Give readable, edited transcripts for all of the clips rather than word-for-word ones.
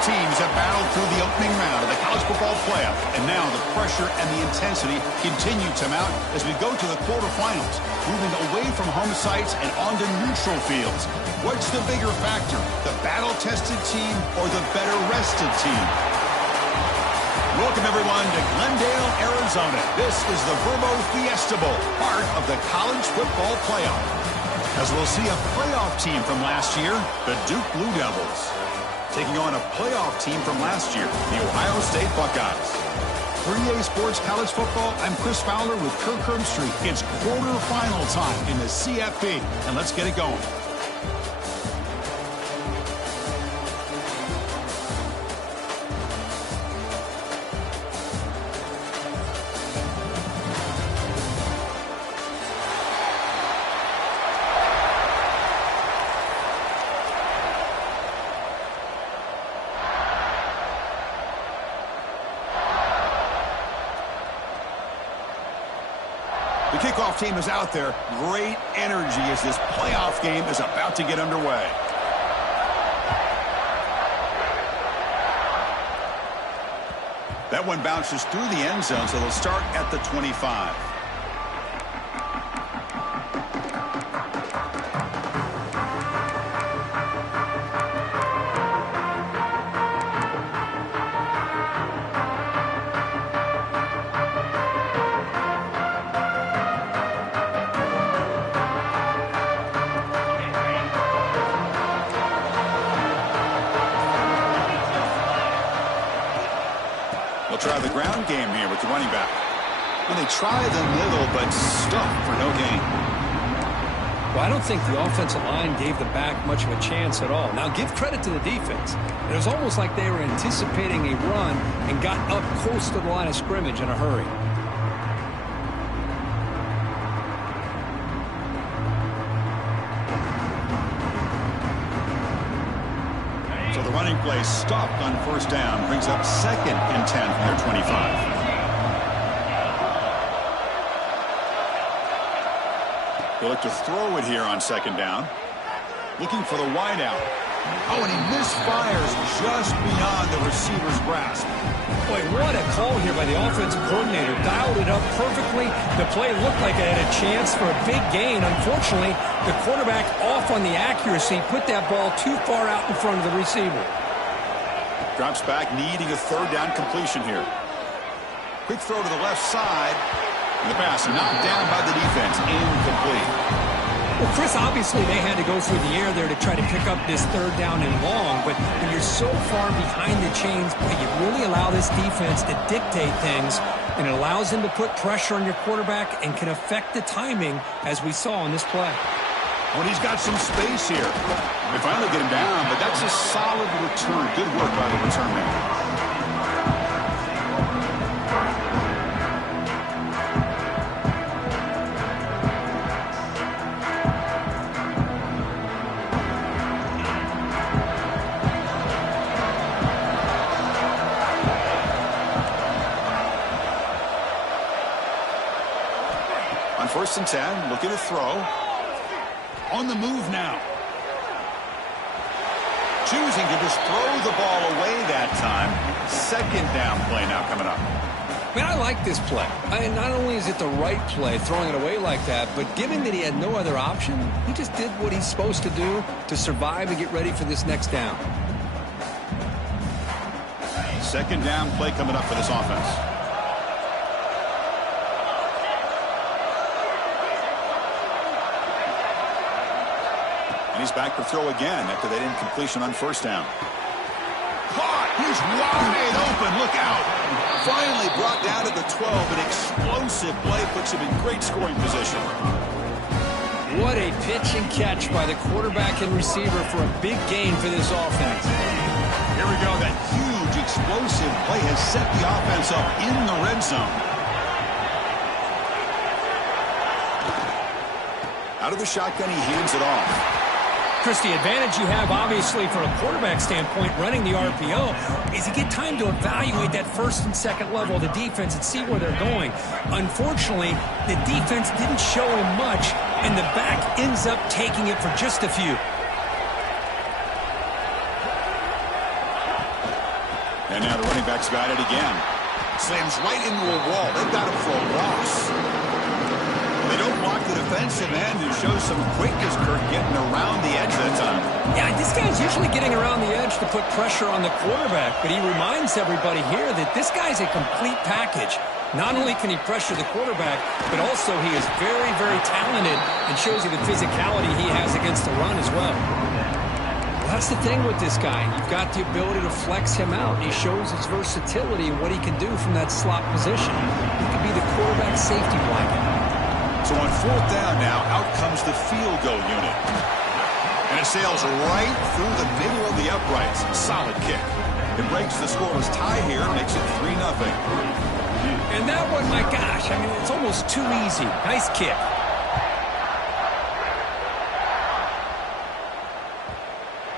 teams have battled through the opening round of the college football playoff, and now the pressure and the intensity continue to mount as we go to the quarterfinals, moving away from home sites and onto neutral fields. What's the bigger factor, the battle-tested team or the better-rested team? Welcome, everyone, to Glendale, Arizona. This is the Verbo Fiesta Bowl, part of the college football playoff. As we'll see a playoff team from last year, the Duke Blue Devils, taking on a playoff team from last year, the Ohio State Buckeyes. For EA Sports College Football, I'm Chris Fowler with Kirk Herbstreit. It's quarterfinal time in the CFP, and let's get it going. The kickoff team is out there. Great energy as this playoff game is about to get underway. That one bounces through the end zone, so they'll start at the 25. Try the ground game here with the running back. Well, they try the middle, but stuck for no gain. Well, I don't think the offensive line gave the back much of a chance at all. Now, give credit to the defense. It was almost like they were anticipating a run and got up close to the line of scrimmage in a hurry. The running play stopped on first down, brings up 2nd and 10 from their 25. They look to throw it here on 2nd down. Looking for the wideout. Oh, and he misfires just beyond the receiver's grasp. Boy, what a call here by the offensive coordinator. Dialed it up perfectly. The play looked like it had a chance for a big gain. Unfortunately, the quarterback off on the accuracy, put that ball too far out in front of the receiver. Drops back, needing a 3rd down completion here. Quick throw to the left side. And the pass knocked down by the defense. Incomplete. Well, Chris, obviously they had to go through the air there to try to pick up this 3rd down and long, but when you're so far behind the chains, you really allow this defense to dictate things, and it allows them to put pressure on your quarterback and can affect the timing, as we saw in this play. Well, he's got some space here. They finally get him down, but that's a solid return. Good work by the return man. On 1st and 10, looking to throw. On the move now. Choosing to just throw the ball away that time. 2nd down play now coming up. Man, I like this play. Not only is it the right play, throwing it away like that, but given that he had no other option, he just did what he's supposed to do to survive and get ready for this next down. 2nd down play coming up for this offense. And he's back to throw again after that incompletion on 1st down. Caught! He's wide open. Look out! Finally brought down to the 12. An explosive play puts him in great scoring position. What a pitch and catch by the quarterback and receiver for a big gain for this offense. Here we go. That huge explosive play has set the offense up in the red zone. Out of the shotgun, he hands it off. Chris, the advantage you have, obviously, from a quarterback standpoint, running the RPO, is you get time to evaluate that 1st and 2nd level of the defense and see where they're going. Unfortunately, the defense didn't show him much, and the back ends up taking it for just a few. And now the running back's got it again. Slams right into a wall. They've got him for a loss. They don't block the defensive end, who shows some quickness, Kirk, getting around the edge that time. Yeah, this guy's usually getting around the edge to put pressure on the quarterback, but he reminds everybody here that this guy's a complete package. Not only can he pressure the quarterback, but also he is very, very talented and shows you the physicality he has against the run as well. That's the thing with this guy. You've got the ability to flex him out, and he shows his versatility and what he can do from that slot position. He can be the quarterback safety blanket. So on fourth down now, out comes the field goal unit. And it sails right through the middle of the uprights. Solid kick. It breaks the scoreless tie here, makes it 3-0. And that one, my gosh, I mean, it's almost too easy. Nice kick.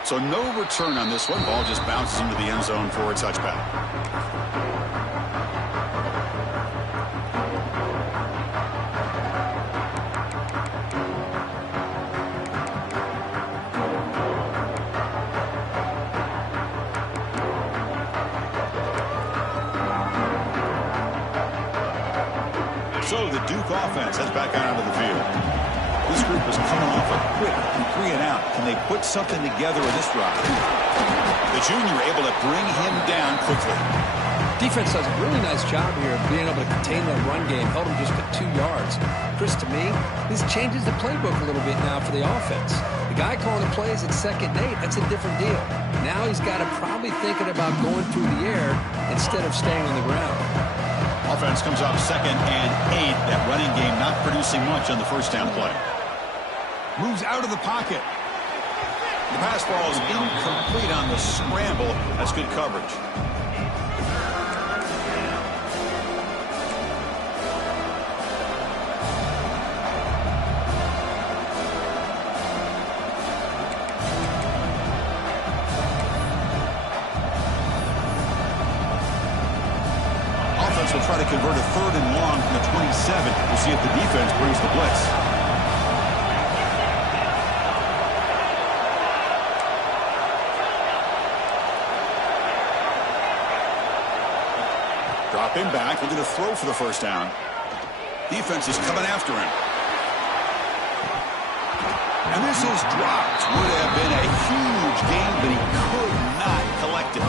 So no return on this one. Ball just bounces into the end zone for a touchback. So the Duke offense heads back out onto the field. This group is coming off a quick 3-and-out. Can they put something together in this drive? The junior able to bring him down quickly. Defense does a really nice job here of being able to contain that run game. Held him just at 2 yards. Chris, to me, this changes the playbook a little bit now for the offense. The guy calling the plays at 2nd and 8, that's a different deal. Now he's got to probably thinking about going through the air instead of staying on the ground. Offense comes up 2nd and 8. That running game not producing much on the first down play. Moves out of the pocket. The pass ball is incomplete on the scramble. That's good coverage. Offense will try to convert a 3rd and long from the 27. We'll see if the defense brings the blitz. Drop him back. Looking to throw for the first down. Defense is coming after him. And this is dropped. Would have been a huge game, but he could not collect it.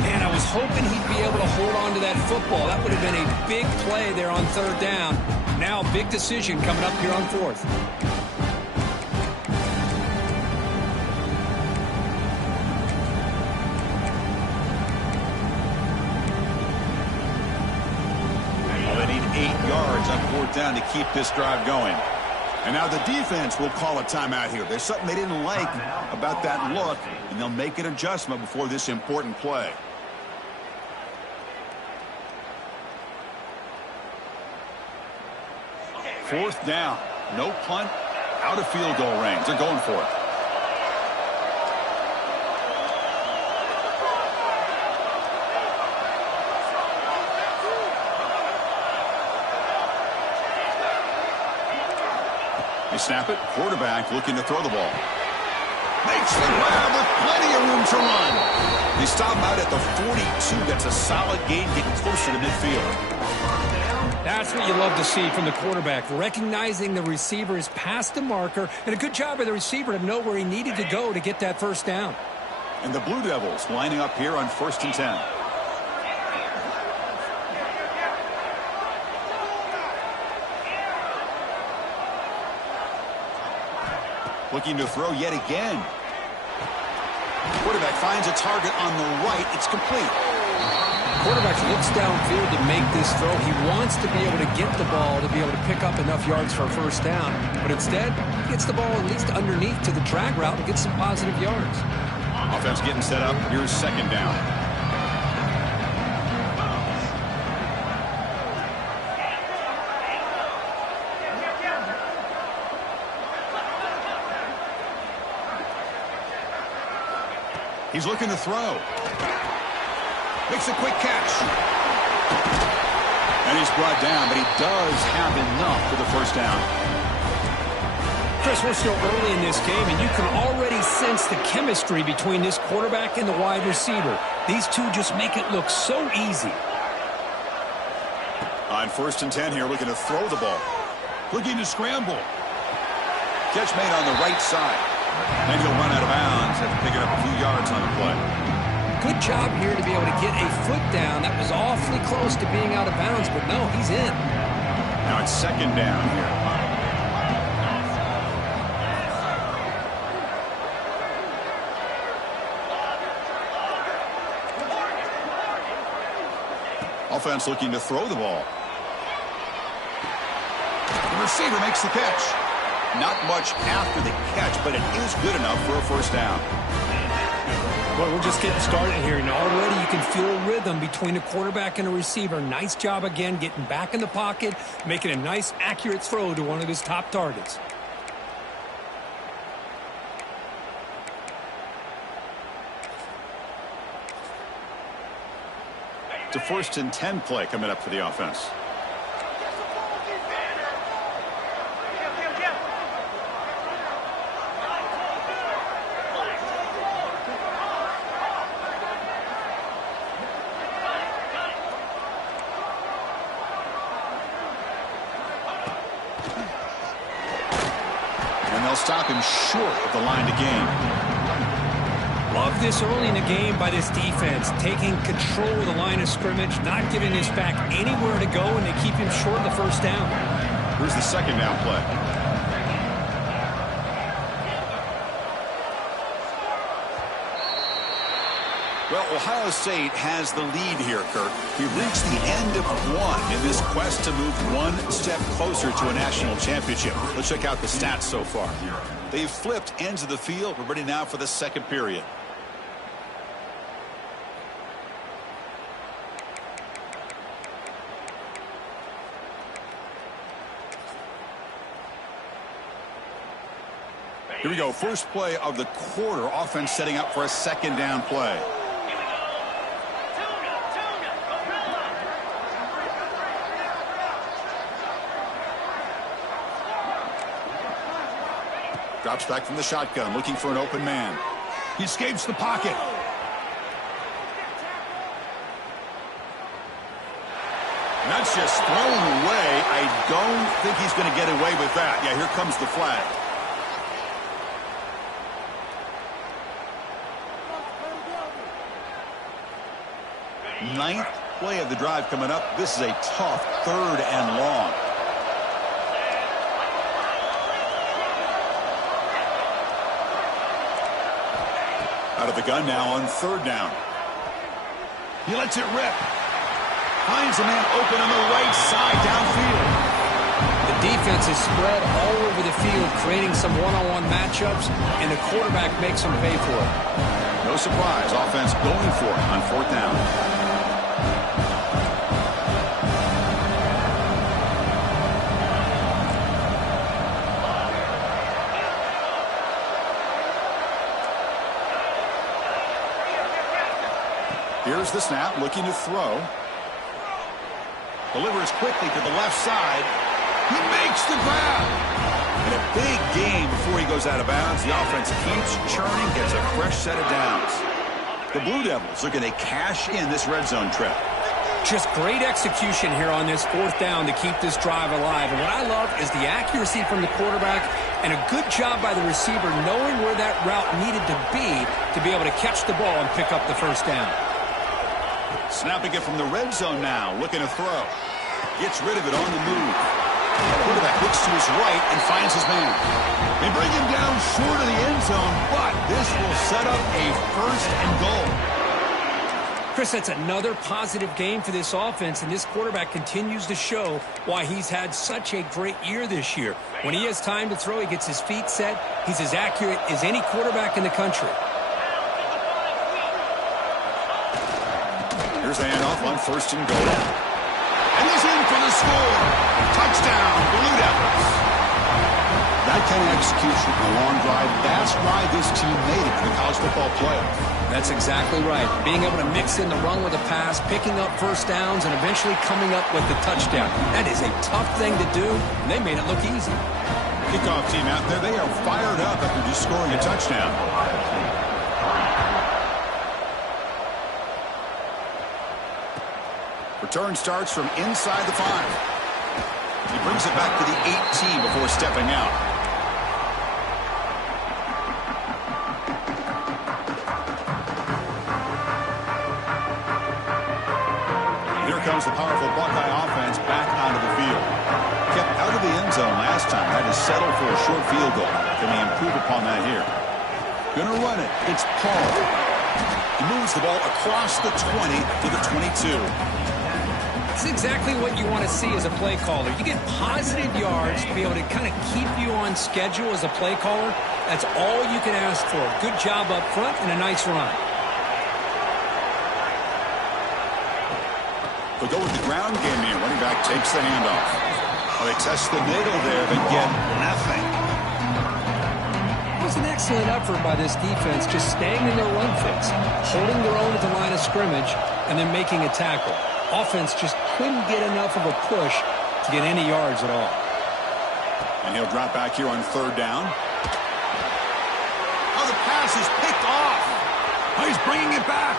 Man, I was hoping he'd be able to hold on to that football. That would have been a big play there on 3rd down. Now a big decision coming up here on 4th. Well, they need 8 yards on 4th down to keep this drive going. And now the defense will call a timeout here. There's something they didn't like about that look, and they'll make an adjustment before this important play. Fourth down. No punt. Out of field goal range. They're going for it. They snap it. Quarterback looking to throw the ball. Makes the grab with plenty of room to run. They stop out at the 42. That's a solid gain, getting closer to midfield. That's what you love to see from the quarterback, recognizing the receiver is past the marker, and a good job by the receiver to know where he needed to go to get that first down. And the Blue Devils lining up here on 1st and 10. Looking to throw yet again. Quarterback finds a target on the right. It's complete. Quarterback looks downfield to make this throw. He wants to be able to get the ball to be able to pick up enough yards for a first down. But instead, he gets the ball at least underneath to the drag route and gets some positive yards. Offense getting set up. Here's 2nd down. He's looking to throw. Makes a quick catch. And he's brought down, but he does have enough for the first down. Chris, we're still early in this game, and you can already sense the chemistry between this quarterback and the wide receiver. These two just make it look so easy. On 1st and 10 here, looking to throw the ball. Looking to scramble. Catch made on the right side. And he'll run out of bounds after picking up a few yards on the play. Good job here to be able to get a foot down. That was awfully close to being out of bounds, but no, he's in. Now it's 2nd down here. Offense looking to throw the ball. The receiver makes the catch. Not much after the catch, but it is good enough for a 1st down. Well, we're just getting started here, and already you can feel a rhythm between the quarterback and the receiver. Nice job again getting back in the pocket, making a nice, accurate throw to one of his top targets. It's a 1st and 10 play coming up for the offense. And they'll stop him short of the line to gain. Love this early in the game by this defense, taking control of the line of scrimmage, not giving this back anywhere to go, and they keep him short of the 1st down. Here's the 2nd down play. Well, Ohio State has the lead here, Kirk. We've reached the end of one in this quest to move one step closer to a national championship. Let's check out the stats so far. They've flipped ends of the field. We're ready now for the 2nd period. Here we go. First play of the quarter. Offense setting up for a 2nd down play. Drops back from the shotgun, looking for an open man. He escapes the pocket. And that's just thrown away. I don't think he's going to get away with that. Yeah, here comes the flag. Ninth play of the drive coming up. This is a tough 3rd and long. Out of the gun now on 3rd down. He lets it rip. Finds a man open on the right side downfield. The defense is spread all over the field, creating some one-on-one matchups, and the quarterback makes them pay for it. No surprise, offense going for it on 4th down. Here's the snap, looking to throw. Delivers quickly to the left side. He makes the grab. And a big game before he goes out of bounds. The offense keeps churning, gets a fresh set of downs. The Blue Devils looking to cash in this red zone trip. Just great execution here on this 4th down to keep this drive alive. And what I love is the accuracy from the quarterback and a good job by the receiver knowing where that route needed to be able to catch the ball and pick up the 1st down. Snapping it from the red zone now, looking to throw. Gets rid of it on the move. The quarterback looks to his right and finds his man. They bring him down short of the end zone, but this will set up a 1st and goal. Chris, that's another positive game for this offense, and this quarterback continues to show why he's had such a great year this year. When he has time to throw, he gets his feet set. He's as accurate as any quarterback in the country. Here's the handoff on 1st and goal. And he's in for the score. Touchdown, Blue Devils. That kind of execution, a long drive, that's why this team made it in the college football playoff. That's exactly right. Being able to mix in the run with a pass, picking up 1st downs, and eventually coming up with the touchdown. That is a tough thing to do, and they made it look easy. Kickoff team out there, they are fired up after just scoring a touchdown. Return starts from inside the 5. He brings it back to the 18 before stepping out. Here comes the powerful Buckeye offense back onto the field. Kept out of the end zone last time, had to settle for a short field goal. Can they improve upon that here? Gonna run it. It's Paul. He moves the ball across the 20 to the 22. It's exactly what you want to see as a play caller. You get positive yards to be able to kind of keep you on schedule as a play caller. That's all you can ask for. Good job up front and a nice run. They'll go with the ground game here. Running back takes the handoff. Well, they test the middle there, but get nothing. It was an excellent effort by this defense, just staying in their run fix, holding their own at the line of scrimmage, and then making a tackle. Offense just couldn't get enough of a push to get any yards at all. And he'll drop back here on 3rd down. Oh, the pass is picked off. Oh, he's bringing it back.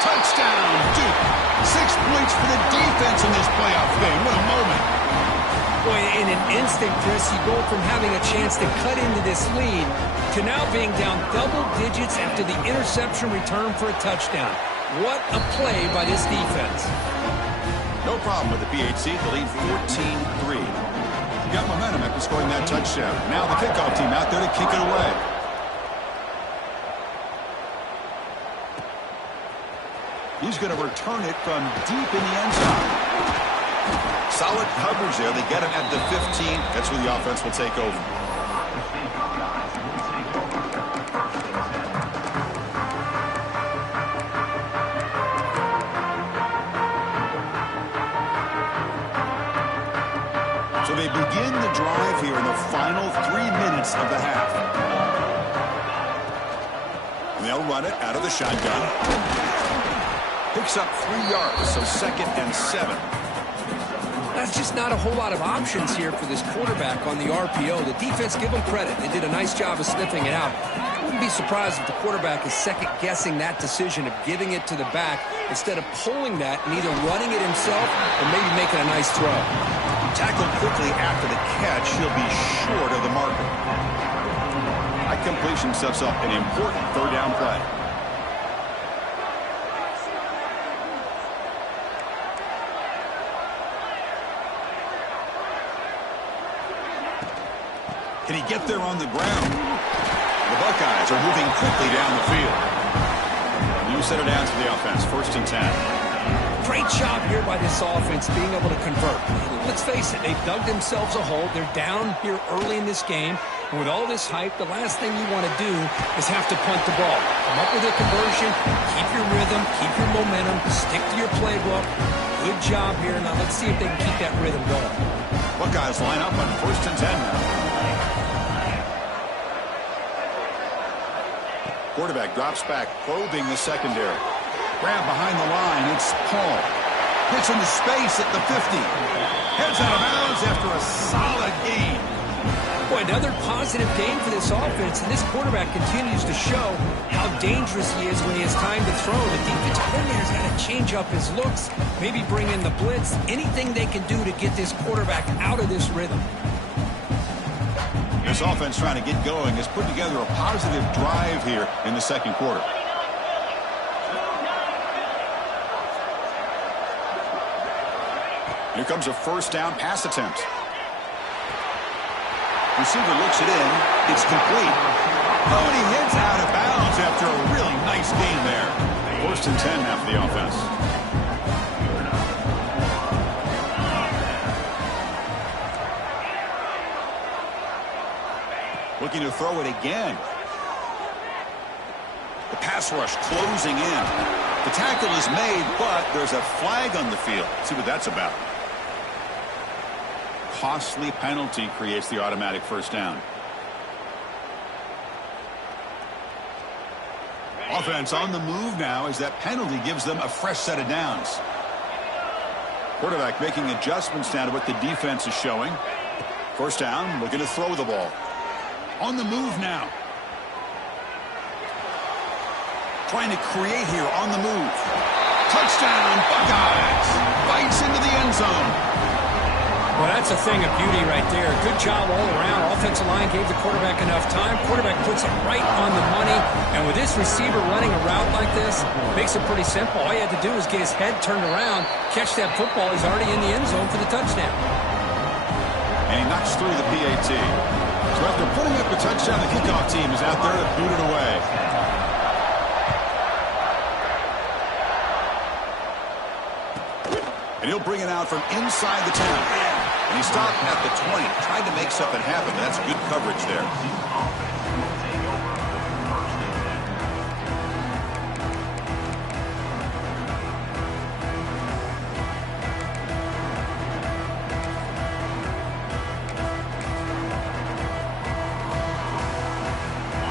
Touchdown, Duke. 6 points for the defense in this playoff game. What a moment. Boy, in an instant, Chris, you go from having a chance to cut into this lead to now being down double digits after the interception return for a touchdown. What a play by this defense. No problem with the PHC. The lead 14-3. Got momentum after scoring that touchdown. Now the kickoff team out there to kick it away. He's going to return it from deep in the end zone. Solid coverage there. They get him at the 15. That's where the offense will take over. So they begin the drive here in the final 3 minutes of the half. And they'll run it out of the shotgun. Picks up 3 yards, so 2nd and 7. That's just not a whole lot of options here for this quarterback on the RPO. The defense, give them credit. They did a nice job of sniffing it out. I wouldn't be surprised if the quarterback is second-guessing that decision of giving it to the back instead of pulling that and either running it himself or maybe making a nice throw. Tackled quickly after the catch, he'll be short of the marker. That completion sets up an important 3rd down play. Can he get there on the ground? The Buckeyes are moving quickly down the field. You set it down to the offense, 1st and 10. Great job here by this offense being able to convert. Let's face it, they've dug themselves a hole. They're down here early in this game. And with all this hype, the last thing you want to do is have to punt the ball. Come up with a conversion, keep your rhythm, keep your momentum, stick to your playbook. Good job here. Now let's see if they can keep that rhythm going. Buckeyes line up on 1st and 10 now. Quarterback drops back, probing the secondary. Grab behind the line. It's Paul. Hits into space at the 50. Heads out of bounds after a solid gain. Boy, another positive game for this offense, and this quarterback continues to show how dangerous he is when he has time to throw. The defensive coordinator's got to change up his looks, maybe bring in the blitz, anything they can do to get this quarterback out of this rhythm. This offense trying to get going has put together a positive drive here in the 2nd quarter. Here comes a 1st down pass attempt. Receiver looks it in. It's complete. Oh, and he heads out of bounds after a really nice gain there. 1st and 10 now for the offense. Looking to throw it again. The pass rush closing in. The tackle is made, but there's a flag on the field. Let's see what that's about. Costly penalty creates the automatic 1st down. Offense on the move now as that penalty gives them a fresh set of downs. Quarterback making adjustments down to what the defense is showing. First down, looking to throw the ball. On the move now. Trying to create here on the move. Touchdown, Buckeyes. Bites into the end zone. Well, that's a thing of beauty right there. Good job all around. Offensive line gave the quarterback enough time. Quarterback puts it right on the money. And with this receiver running a route like this, makes it pretty simple. All you had to do is get his head turned around, catch that football. He's already in the end zone for the touchdown. And he knocks through the PAT. So after putting up a touchdown, the kickoff team is out there to boot it away. And he'll bring it out from inside the 10. And he stopped at the 20, tried to make something happen. That's good coverage there.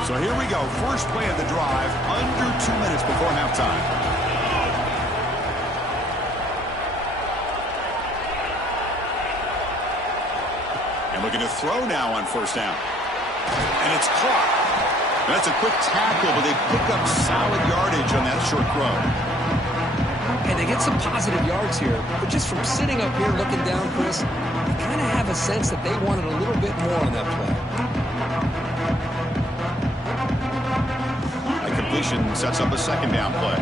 So here we go. First play of the drive, under 2 minutes before halftime. Looking to throw now on first down. And it's caught. That's a quick tackle, but they pick up solid yardage on that short throw. And they get some positive yards here. But just from sitting up here looking down, Chris, you kind of have a sense that they wanted a little bit more on that play. A completion sets up a second down play.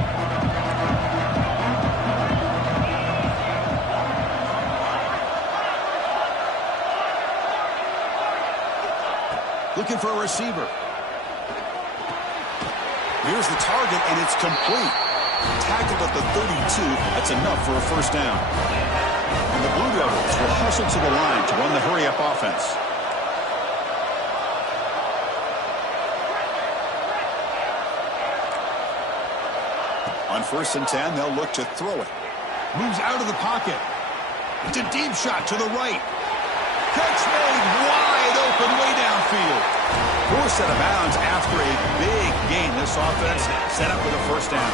Looking for a receiver. Here's the target, and it's complete. Tackled at the 32. That's enough for a first down. And the Blue Devils will hustle to the line to run the hurry-up offense. On first and 10, they'll look to throw it. Moves out of the pocket. It's a deep shot to the right. Catch made wide open way downfield. Forced out of bounds after a big gain. This offense set up with a first down.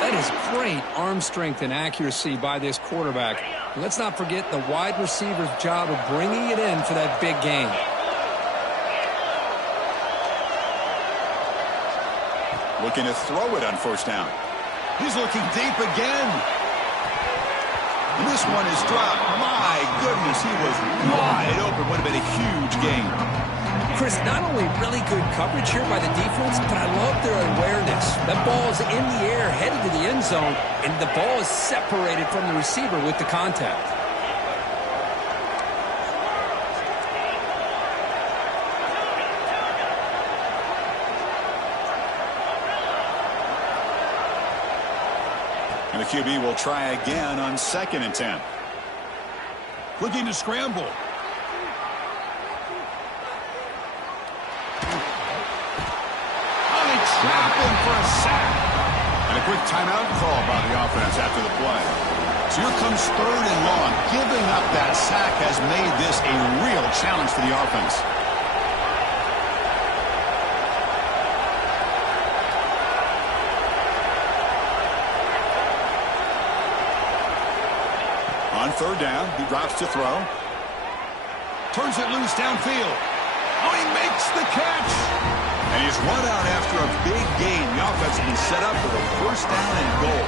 That is great arm strength and accuracy by this quarterback. And let's not forget the wide receiver's job of bringing it in for that big gain. Looking to throw it on first down. He's looking deep again. And this one is dropped. My goodness, he was wide open. Would have been a huge gain. Chris, not only really good coverage here by the defense, but I love their awareness. That ball is in the air, headed to the end zone, and the ball is separated from the receiver with the contact. And the QB will try again on second and 10. Looking to scramble. Trap him for a sack. And a quick timeout call by the offense after the play. So here comes third and long. Giving up that sack has made this a real challenge for the offense. On third down, he drops to throw. Turns it loose downfield. Oh, he makes the catch. And he's run out after a big gain. The offense will be set up for the first down and goal.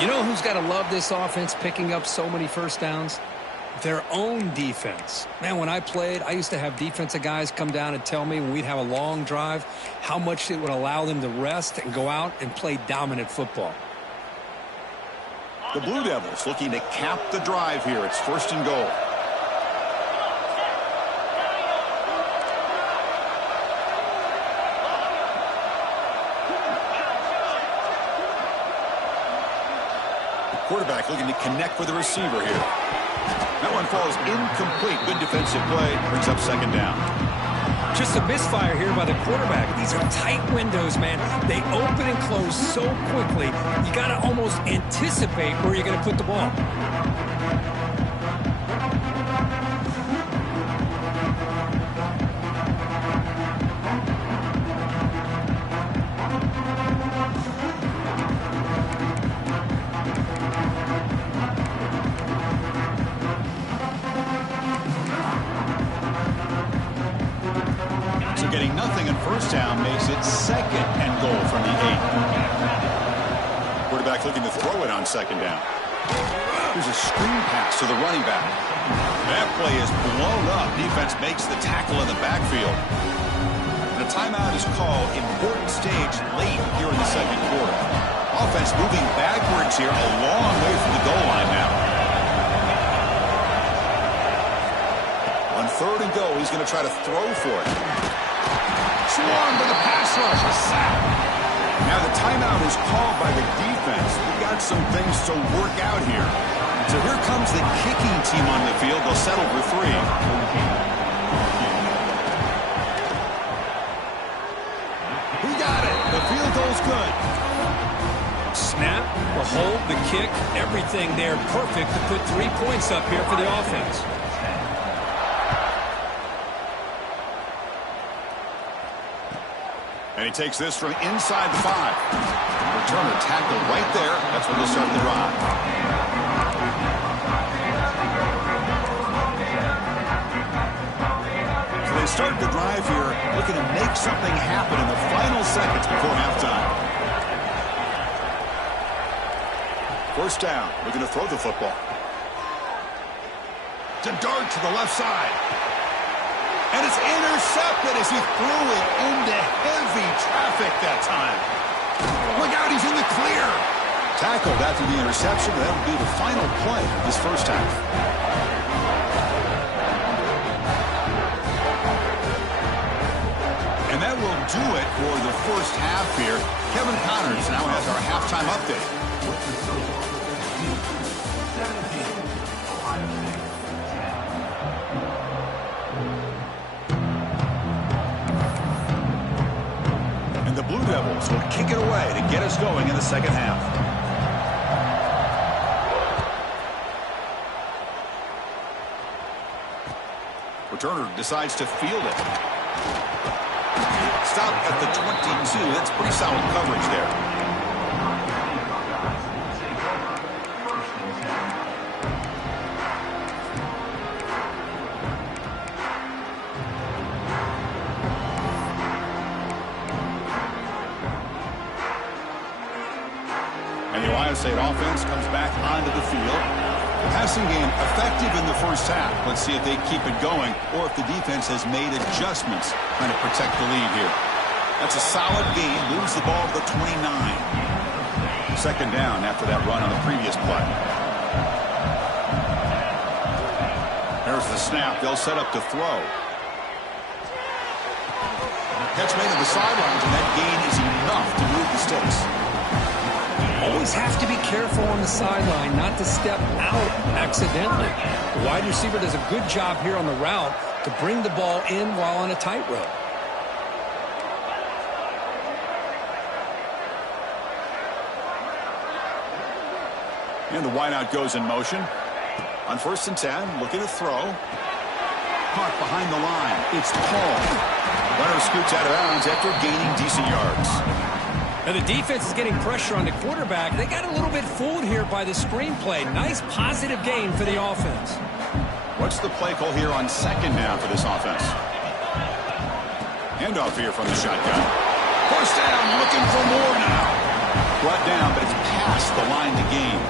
You know who's got to love this offense picking up so many first downs? Their own defense. Man, when I played, I used to have defensive guys come down and tell me when we'd have a long drive how much it would allow them to rest and go out and play dominant football. The Blue Devils looking to cap the drive here. It's first and goal. Quarterback looking to connect with the receiver here. That one falls incomplete. Good defensive play. Brings up second down. Just a misfire here by the quarterback. These are tight windows, man. They open and close so quickly. You got to almost anticipate where you're going to put the ball. So getting nothing in first down makes it second and goal from the 8. Quarterback looking to throw it on second down. Here's a screen pass to the running back. That play is blown up. Defense makes the tackle in the backfield. And a timeout is called. Important stage late here in the second quarter. Offense moving backwards here a long way from the goal line now. On third and go, he's going to try to throw for it. Swarmed by the pass rush. A sack. Now the timeout is called by the defense. We've got some things to work out here. So here comes the kicking team on the field. They'll settle for 3. He got it. The field goal's good. Snap, the hold, the kick, everything there perfect to put 3 points up here for the offense. And he takes this from inside the 5. Returner tackled right there. That's when they'll start the drive. So they start the drive here, looking to make something happen in the final seconds before halftime. First down, looking to throw the football. To dart to the left side. And it's intercepted as he threw it into heavy traffic that time. Look out, he's in the clear. Tackled after the interception. That will be the final play of this first half. And that will do it for the first half here. Kevin Connors now has our halftime update. The Blue Devils will kick it away to get us going in the second half. Returner decides to field it. Stop at the 22. That's pretty solid coverage there. And the Ohio State offense comes back onto the field. The passing game effective in the first half. Let's see if they keep it going or if the defense has made adjustments trying to protect the lead here. That's a solid gain. Moves the ball to the 29. Second down after that run on the previous play. There's the snap. They'll set up to throw. Catch made on the sidelines, and that gain is enough to move the sticks. Always have to be careful on the sideline not to step out accidentally. The wide receiver does a good job here on the route to bring the ball in while on a tightrope. And the wideout goes in motion. On 1st and 10, looking to throw. Caught behind the line. It's Paul. Runner scoots out of bounds after gaining decent yards. Now the defense is getting pressure on the quarterback. They got a little bit fooled here by the screenplay. Nice positive gain for the offense. What's the play call here on second down for this offense? Handoff here from the shotgun. First down, looking for more now. Brought down, but it's past the line to gain.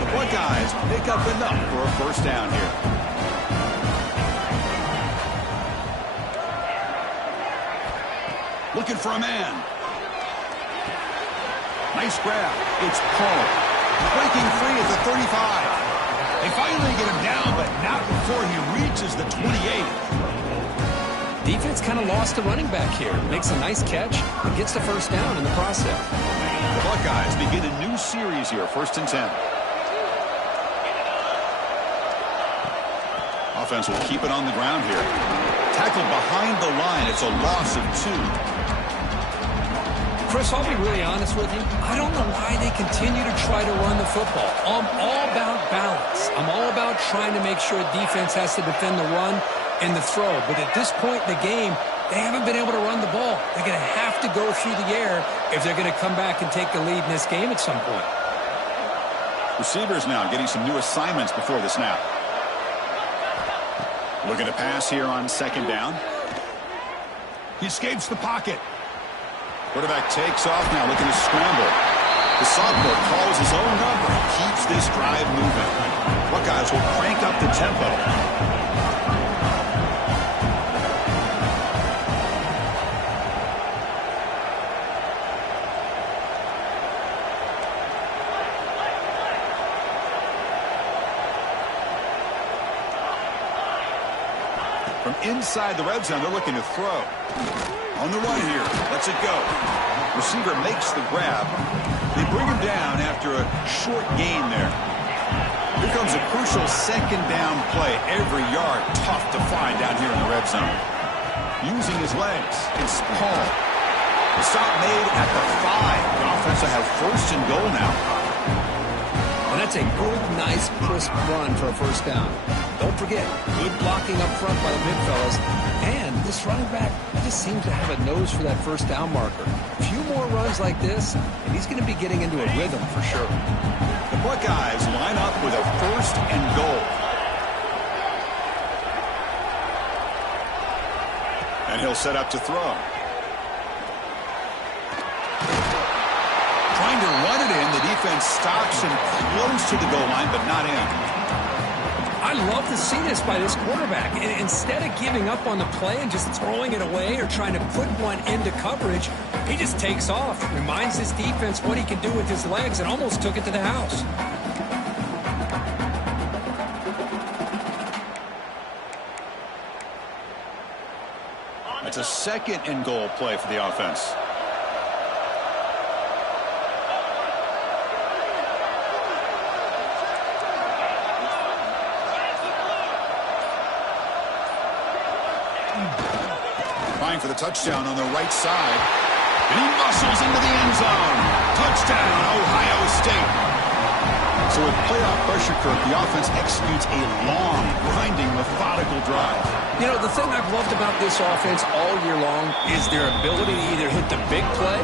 The Buckeyes pick up enough for a first down here. Looking for a man. Nice grab. It's Paul. Breaking free at the 35. They finally get him down, but not before he reaches the 28. Defense kind of lost the running back here. Makes a nice catch and gets the first down in the process. The Buckeyes begin a new series here, 1st and 10. Offense will keep it on the ground here. Tackled behind the line. It's a loss of 2. Chris, I'll be really honest with you. I don't know why they continue to try to run the football. I'm all about balance. I'm all about trying to make sure defense has to defend the run and the throw. But at this point in the game, they haven't been able to run the ball. They're going to have to go through the air if they're going to come back and take the lead in this game at some point. Receivers now getting some new assignments before the snap. Looking to pass here on second down. He escapes the pocket. Quarterback takes off now, looking to scramble. The sophomore calls his own number and keeps this drive moving. Buckeyes will crank up the tempo. From inside the red zone, they're looking to throw. On the run here, lets it go. Receiver makes the grab. They bring him down after a short gain there. Here comes a crucial second down play. Every yard tough to find down here in the red zone. Using his legs, it's Paul. The stop made at the 5. The offense will have first and goal now. And that's a good, nice, crisp run for a first down. Don't forget, good blocking up front by the big fellas. And this running back just seems to have a nose for that first down marker. A few more runs like this, and he's going to be getting into a rhythm for sure. The Buckeyes line up with a first and goal. And he'll set up to throw. Trying to run it in. The defense stops him close to the goal line, but not in. I love to see this by this quarterback. And instead of giving up on the play and just throwing it away or trying to put one into coverage, he just takes off, reminds his defense what he can do with his legs, and almost took it to the house. That's a second and goal play for the offense. Trying for the touchdown on the right side. And he muscles into the end zone. Touchdown, Ohio State. So with playoff pressure, Kirk, the offense executes a long, grinding, methodical drive. You know, the thing I've loved about this offense all year long is their ability to either hit the big play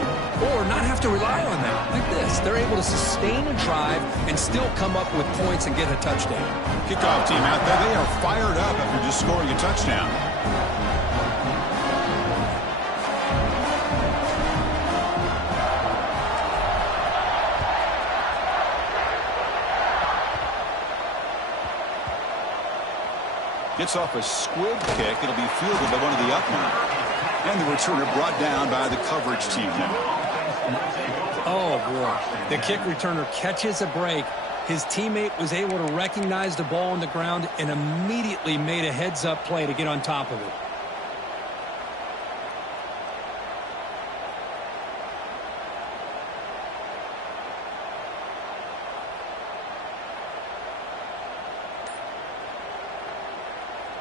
or not have to rely on that. Like this, they're able to sustain a drive and still come up with points and get a touchdown. Kickoff team out there, they are fired up after just scoring a touchdown. Gets off a squib kick. It'll be fielded by one of the upmen. And the returner brought down by the coverage team now. Oh, boy. The kick returner catches a break. His teammate was able to recognize the ball on the ground and immediately made a heads-up play to get on top of it.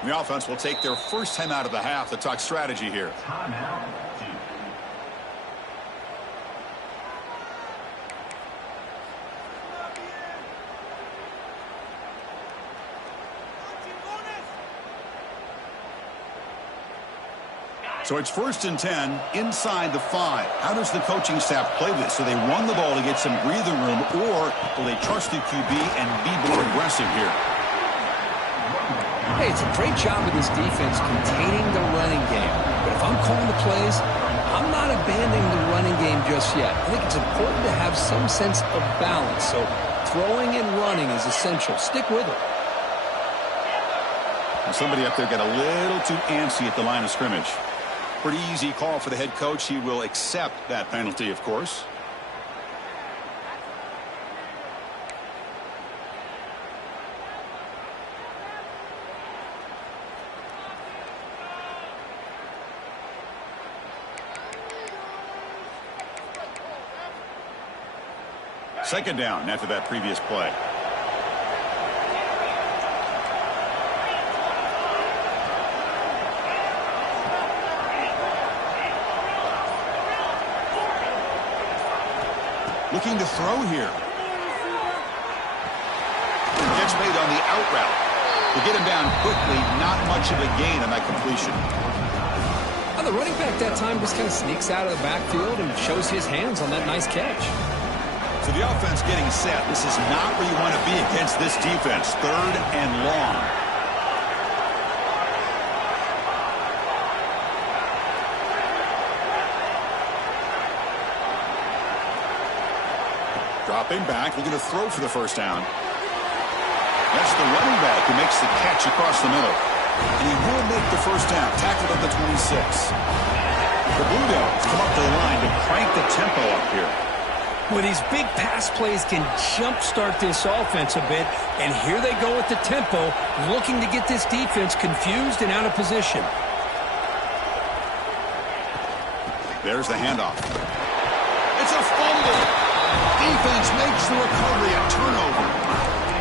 The offense will take their first time out of the half to talk strategy here. So it's 1st and 10 inside the 5. How does the coaching staff play this? So they run the ball to get some breathing room, or will they trust the QB and be more aggressive here? Hey, it's a great job of this defense containing the running game. But if I'm calling the plays, I'm not abandoning the running game just yet. I think it's important to have some sense of balance. So throwing and running is essential. Stick with it. And somebody up there got a little too antsy at the line of scrimmage. Pretty easy call for the head coach. He will accept that penalty, of course. Second down after that previous play. Looking to throw here. Gets made on the out route. To get him down quickly, not much of a gain on that completion. Well, the running back that time just kind of sneaks out of the backfield and shows his hands on that nice catch. So the offense getting set. This is not where you want to be against this defense. 3rd and long. Dropping back, looking to throw for the first down. That's the running back who makes the catch across the middle. And he will make the first down, tackled at the 26. The Blue Devils come up to the line to crank the tempo up here. Well, these big pass plays can jumpstart this offense a bit, and here they go with the tempo, looking to get this defense confused and out of position. There's the handoff. It's a fumble. Defense makes the recovery, a turnover.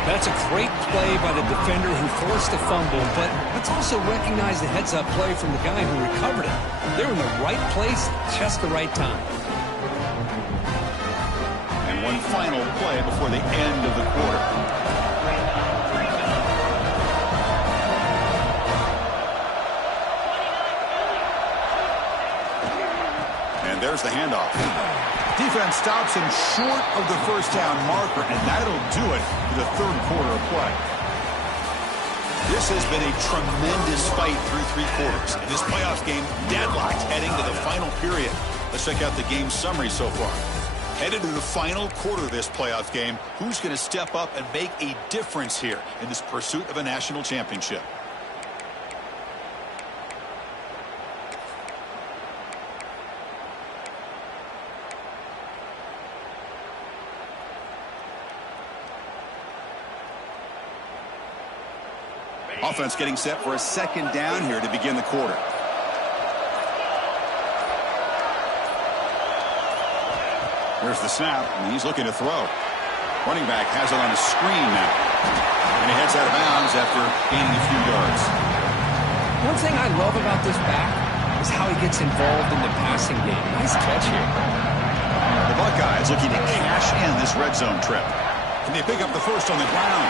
That's a great play by the defender who forced the fumble, but let's also recognize the heads-up play from the guy who recovered it. They were in the right place, just the right time. And one final play before the end of the quarter. And there's the handoff. Defense stops him short of the first down marker, and that'll do it for the third quarter of play. This has been a tremendous fight through 3 quarters. In this playoff game, deadlocked heading to the final period. Let's check out the game summary so far. Headed to the final quarter of this playoff game, who's going to step up and make a difference here in this pursuit of a national championship? Offense getting set for a second down here to begin the quarter. There's the snap, and he's looking to throw. Running back has it on a screen now. And he heads out of bounds after gaining a few yards. One thing I love about this back is how he gets involved in the passing game. Nice catch here. The Buckeyes looking to cash in this red zone trip. Can they pick up the first on the ground?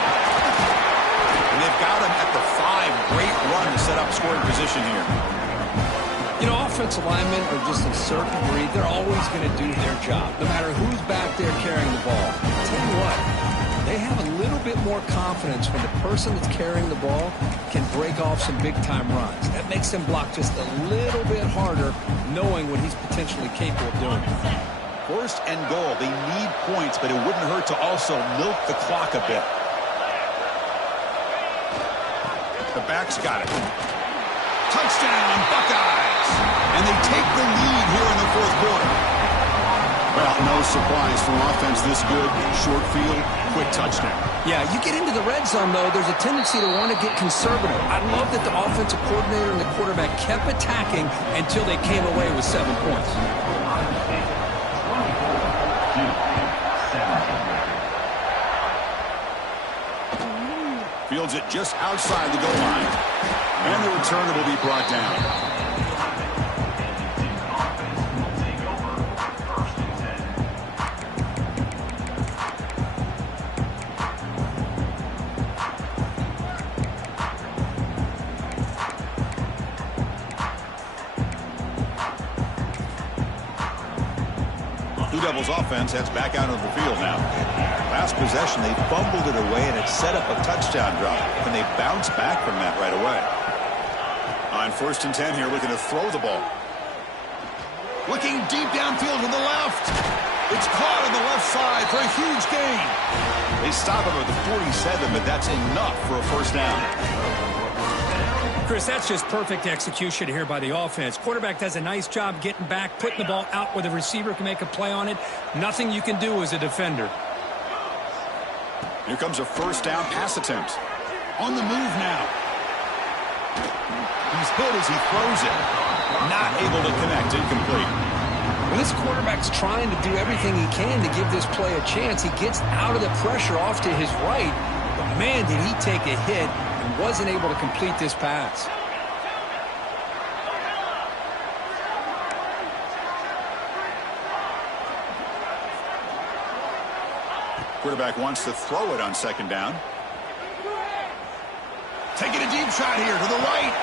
And they've got him at the 5. Great run to set up scoring position here. You know, offensive linemen are just a certain breed. They're always going to do their job, no matter who's back there carrying the ball. I'll tell you what, they have a little bit more confidence when the person that's carrying the ball can break off some big-time runs. That makes them block just a little bit harder, knowing what he's potentially capable of doing. First and goal. They need points, but it wouldn't hurt to also milk the clock a bit. The back's got it. Touchdown, Buckeyes! And they take the lead here in the fourth quarter. Well, no surprise from offense this good. Short field, quick touchdown. Yeah, you get into the red zone, though, there's a tendency to want to get conservative. I love that the offensive coordinator and the quarterback kept attacking until they came away with 7 points. Fields it just outside the goal line. And the returner will be brought down. Blue Devils offense heads back out of the field now. Last possession, they fumbled it away, and it set up a touchdown drive. And they bounce back from that right away. On 1st and 10 here, looking to throw the ball. Looking deep downfield to the left. It's caught on the left side for a huge gain. They stop him at the 47, but that's enough for a first down. Chris, that's just perfect execution here by the offense. Quarterback does a nice job getting back, putting the ball out where the receiver can make a play on it. Nothing you can do as a defender. Here comes a first down pass attempt. On the move now. He's hit as he throws it. Not able to connect. Incomplete. Well, this quarterback's trying to do everything he can to give this play a chance. He gets out of the pressure off to his right. But, man, did he take a hit and wasn't able to complete this pass. Quarterback wants to throw it on 2nd down. Taking a deep shot here to the right.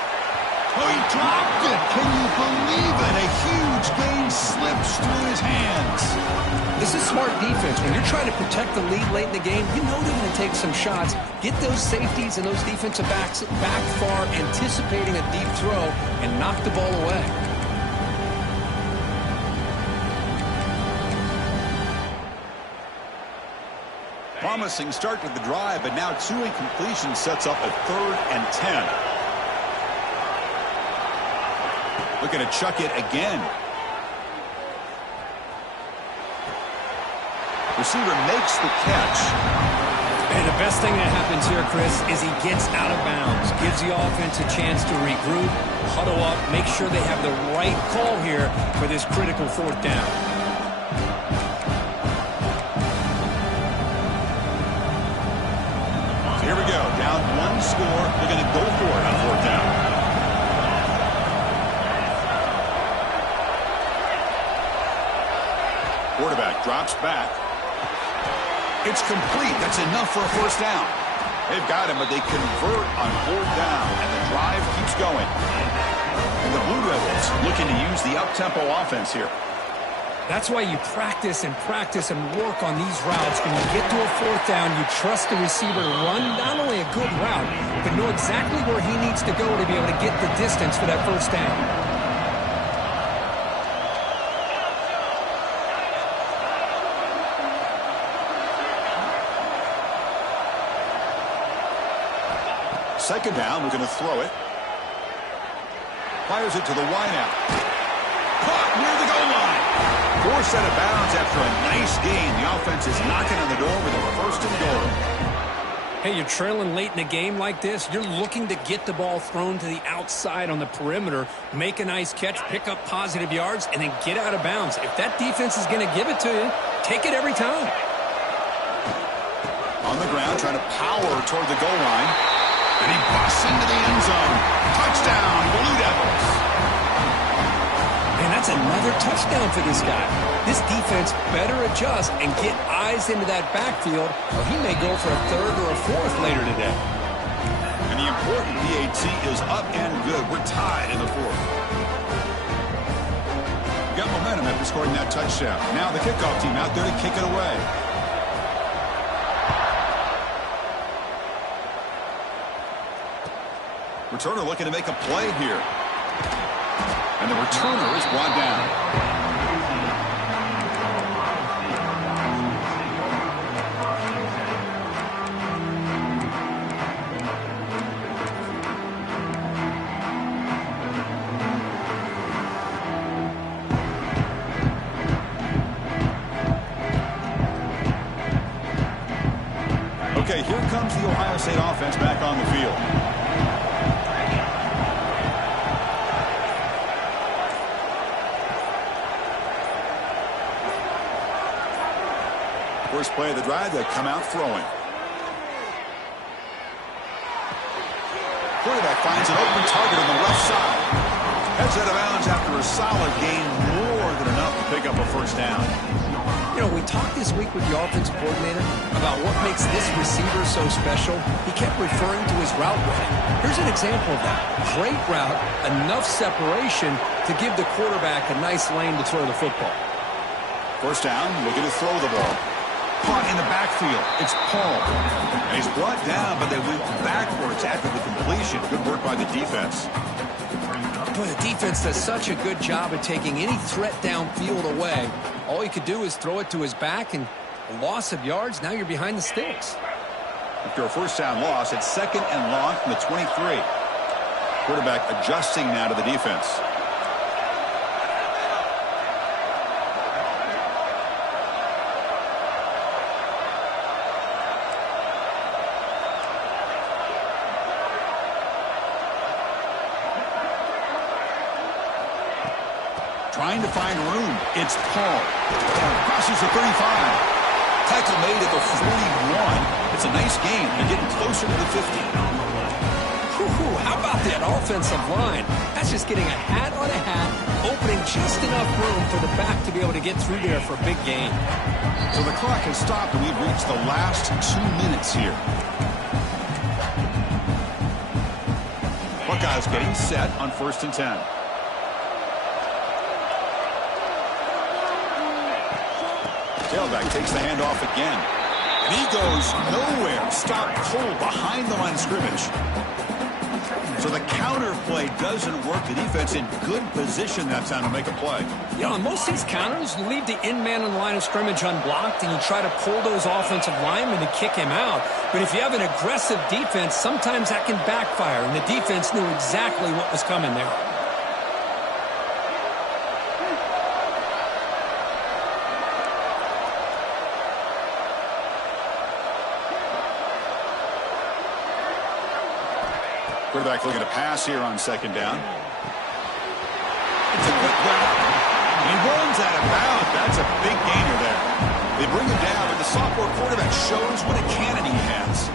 Oh, he dropped it. Can you believe it? A huge gain slips through his hands. This is smart defense. When you're trying to protect the lead late in the game, you know they're going to take some shots. Get those safeties and those defensive backs back far, anticipating a deep throw, and knock the ball away. promising start to the drive, but now 2 incompletions sets up a 3rd and 10. Looking to chuck it again. Receiver makes the catch. And the best thing that happens here, Chris, is he gets out of bounds, gives the offense a chance to regroup, huddle up, make sure they have the right call here for this critical 4th down. Here we go. Down 1 score. They're going to go for it on 4th down. Quarterback drops back. It's complete. That's enough for a 1st down. They've got him, but they convert on 4th down, and the drive keeps going. And the Blue Devils looking to use the up-tempo offense here. That's why you practice and practice and work on these routes. When you get to a 4th down, you trust the receiver to run not only a good route, but know exactly where he needs to go to be able to get the distance for that 1st down. Second down, we're going to throw it. Fires it to the wideout. Caught near the goal line. 4 set of bounds after a nice gain. The offense is knocking on the door with a 1st and goal. Hey, you're trailing late in a game like this. You're looking to get the ball thrown to the outside on the perimeter, make a nice catch, pick up positive yards, and then get out of bounds. If that defense is going to give it to you, take it every time. On the ground, trying to power toward the goal line. And he busts into the end zone. Touchdown, Blue Devils. And that's another touchdown for this guy. This defense better adjust and get eyes into that backfield, or he may go for a 3rd or a 4th later today. And the important PAT is up and good. We're tied in the 4th. Got momentum after scoring that touchdown. Now the kickoff team out there to kick it away. Returner looking to make a play here. And the returner is brought down. Okay, here comes the Ohio State offense back on the field. First play of the drive, they come out throwing. Quarterback finds an open target on the left side. Heads out of bounds after a solid gain, more than enough to pick up a 1st down. You know, we talked this week with the offensive coordinator about what makes this receiver so special. He kept referring to his route running. Here's an example of that. Great route, enough separation to give the quarterback a nice lane to throw the football. 1st down, looking to throw the ball. Caught in the backfield. It's Paul. And he's brought down, but they went backwards after the completion. Good work by the defense. Boy, the defense does such a good job of taking any threat downfield away. All he could do is throw it to his back, and a loss of yards, now you're behind the sticks. After a 1st down loss, it's 2nd and long from the 23. Quarterback adjusting now to the defense. Trying to find room. It's Paul. Crosses the 35. Tackle made at the 41. It's a nice game. They're getting closer to the 50. How about that offensive line? That's just getting a hat on a hat, opening just enough room for the back to be able to get through there for a big gain. So the clock has stopped, and we've reached the last 2 minutes here. Buckeyes getting set on 1st and 10. Tailback takes the handoff again. And he goes nowhere. Stopped cold behind the line of scrimmage. So the counter play doesn't work. The defense in good position that time to make a play. Yeah, on most of these counters, you leave the in man on the line of scrimmage unblocked, and you try to pull those offensive linemen to kick him out. But if you have an aggressive defense, sometimes that can backfire, and the defense knew exactly what was coming there. Quarterback looking to pass here on second down. It's a quick route. He runs out of bounds. That's a big gainer there. They bring him down, but the sophomore quarterback shows what a cannon he has.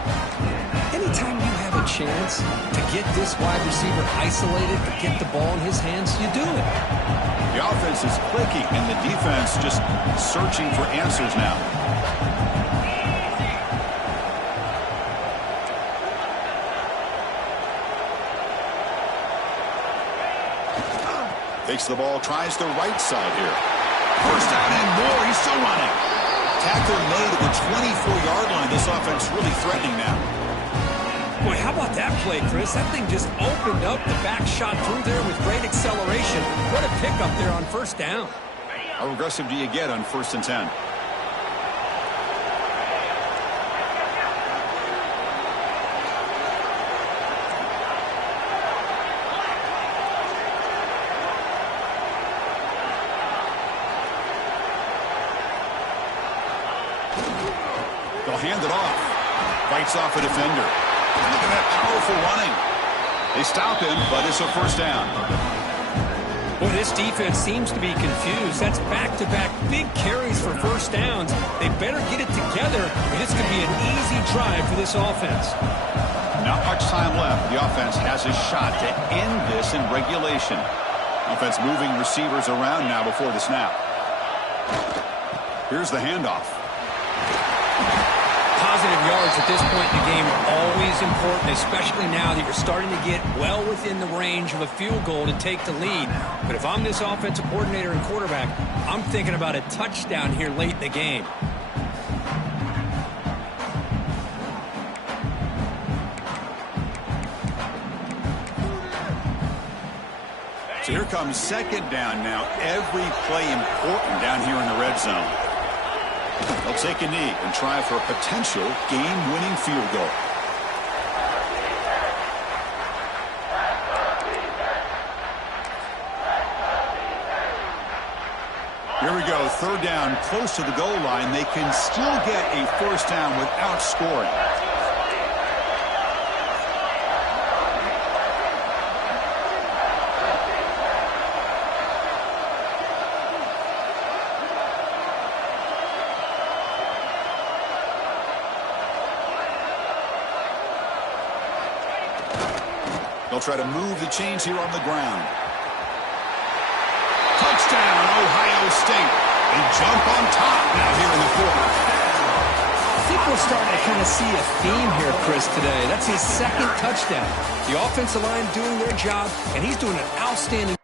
Anytime you have a chance to get this wide receiver isolated, to get the ball in his hands, you do it. The offense is clicking, and the defense just searching for answers now. Takes the ball, tries the right side here. First down and more. He's still running. Tackle made at the 24-yard line. This offense really threatening now. Boy, how about that play, Chris? That thing just opened up. The back shot through there with great acceleration. What a pickup there on first down. How aggressive do you get on 1st and 10? They'll hand it off. Fights off a defender. Look at that powerful running. They stop him, but it's a first down. Well, this defense seems to be confused. That's back-to-back big carries for first downs. They better get it together, or this could be an easy drive for this offense. Not much time left. The offense has a shot to end this in regulation. Offense moving receivers around now before the snap. Here's the handoff. Positive yards at this point in the game are always important, especially now that you're starting to get well within the range of a field goal to take the lead. But if I'm this offensive coordinator and quarterback, I'm thinking about a touchdown here late in the game. So here comes second down now. Every play important down here in the red zone. They'll take a knee and try for a potential game-winning field goal. Here we go, third down, close to the goal line. They can still get a first down without scoring. They'll try to move the chains here on the ground. Touchdown, Ohio State. They jump on top now here in the fourth. I think we're starting to kind of see a theme here, Chris, today. That's his second touchdown. The offensive line doing their job, and he's doing an outstanding.